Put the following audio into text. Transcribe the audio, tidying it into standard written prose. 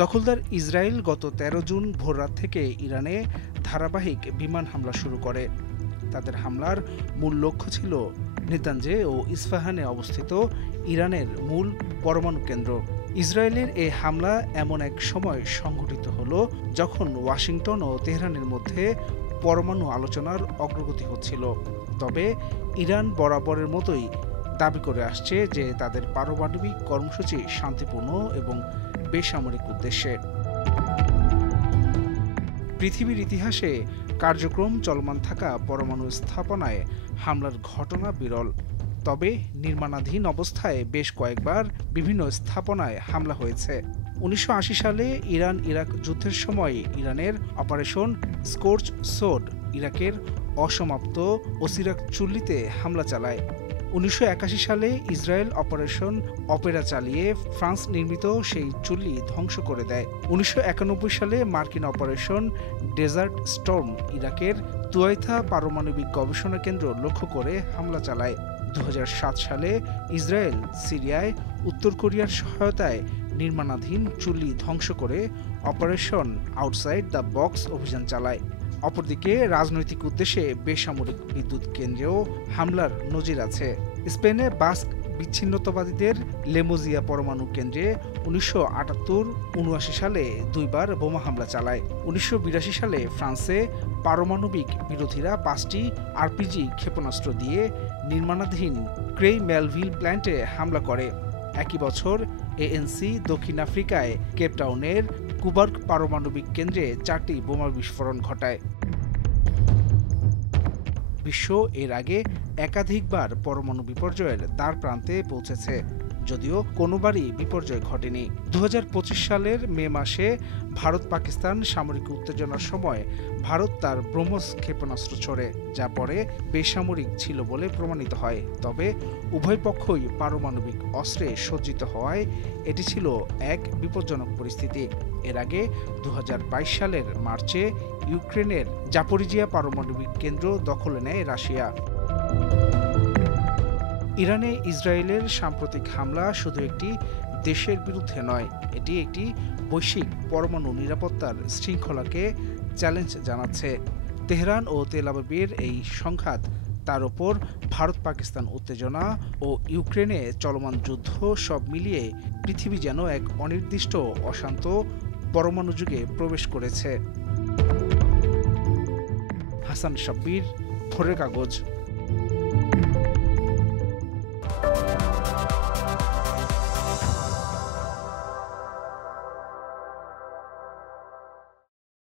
দখলদার ইসরায়েল গত ১৩ জুন ভোররাত থেকে ইরানে ধারাবাহিক বিমান হামলা শুরু করে। তাদের হামলার মূল লক্ষ্য ছিল নেতানজে ও ইস্পাহানে অবস্থিত ইরানের মূল পরমাণু কেন্দ্র। ইসরায়েলের এই হামলা এমন এক সময় সংঘটিত হলো যখন ওয়াশিংটন ও তেহরানের মধ্যে পরমাণু আলোচনার অগ্রগতি হচ্ছিল। তবে ইরান বরাবরের মতোই দাবি করে আসছে যে তাদের পারমাণবিক কর্মসূচি শান্তিপূর্ণ এবং বেসামরিক উদ্দেশ্যে। পৃথিবীর ইতিহাসে কার্যক্রম চলমান থাকা পরমাণু স্থাপনায় হামলার ঘটনা বিরল। তবে নির্মাণাধীন অবস্থায় বেশ কয়েকবার বিভিন্ন স্থাপনায় হামলা হয়েছে। ১৯৮০ সালে ইরান ইরাক যুদ্ধের সময় ইরানের অপারেশন স্কর্চ সোড ইরাকের অসমাপ্ত ওসিরাক চুল্লিতে হামলা চালায়। ১৯৮১ সালে ইসরায়েল অপারেশন অপেরা চালিয়ে ফ্রান্স নির্মিত সেই চুল্লি ধ্বংস করে দেয়। ১৯৯১ সালে মার্কিন অপারেশন ডেজার্ট স্টর্ম ইরাকের তুয়াইথা পারমাণবিক গবেষণা কেন্দ্র লক্ষ্য করে হামলা চালায়। ২০০৭ সালে ইসরায়েল সিরিয়ায় উত্তর কোরিয়ার সহায়তায় নির্মাণাধীন চুল্লি ধ্বংস করে অপারেশন আউটসাইড দ্য বক্স অভিযান চালায়। অপরদিকে রাজনৈতিক উদ্দেশ্যে বেসামরিক বিদ্যুৎ কেন্দ্রেও হামলার নজির আছে। স্পেনে বাস্ক বিচ্ছিন্নতাবাদীদের লেমোজিয়া পরমাণু কেন্দ্রে ১৯৭৮-৭৯ সালে দুইবার বোমা হামলা চালায়। ১৯৮২ সালে ফ্রান্সে পারমাণবিক বিরোধীরা ৫টি আরপিজি ক্ষেপণাস্ত্র দিয়ে নির্মাণাধীন ক্রেই মেলভিল প্ল্যান্টে হামলা করে। একই বছর এএনসি দক্ষিণ আফ্রিকায় কেপটাউনের কুবার্গ পারমাণবিক কেন্দ্রে ৪টি বোমা বিস্ফোরণ ঘটায়। বিশ্ব এর আগে একাধিকবার পরমাণু বিপর্যয়ের দ্বার প্রান্তে পৌঁছেছে, যদিও কোনোবারই বিপর্যয় ঘটেনি। ২০২৫ সালের মে মাসে ভারত পাকিস্তান সামরিক উত্তেজনার সময় ভারত তার ব্রহ্মস ক্ষেপণাস্ত্র ছোড়ে, যা পরে বেসামরিক ছিল বলে প্রমাণিত হয়। তবে উভয় পক্ষই পারমাণবিক অস্ত্রে সজ্জিত হওয়ায় এটি ছিল এক বিপজ্জনক পরিস্থিতি। এর আগে ২০২২ সালের মার্চে ইউক্রেনের জাপোরিজিয়া পারমাণবিক কেন্দ্র দখলে নেয় রাশিয়া। ইরানে ইসরায়েলের সাম্প্রতিক হামলা শুধু একটি দেশের বিরুদ্ধে নয়, এটি একটি বৈশ্বিক পরমাণু নিরাপত্তার শৃঙ্খলাকে চ্যালেঞ্জ জানাচ্ছে। তেহরান ও তেল আবিবের এই সংঘাত, তার ওপর ভারত পাকিস্তান উত্তেজনা ও ইউক্রেনে চলমান যুদ্ধ, সব মিলিয়ে পৃথিবী যেন এক অনির্দিষ্ট অশান্ত পরমাণু যুগে প্রবেশ করেছে। হাসান সাব্বির, ভোরের কাগজ।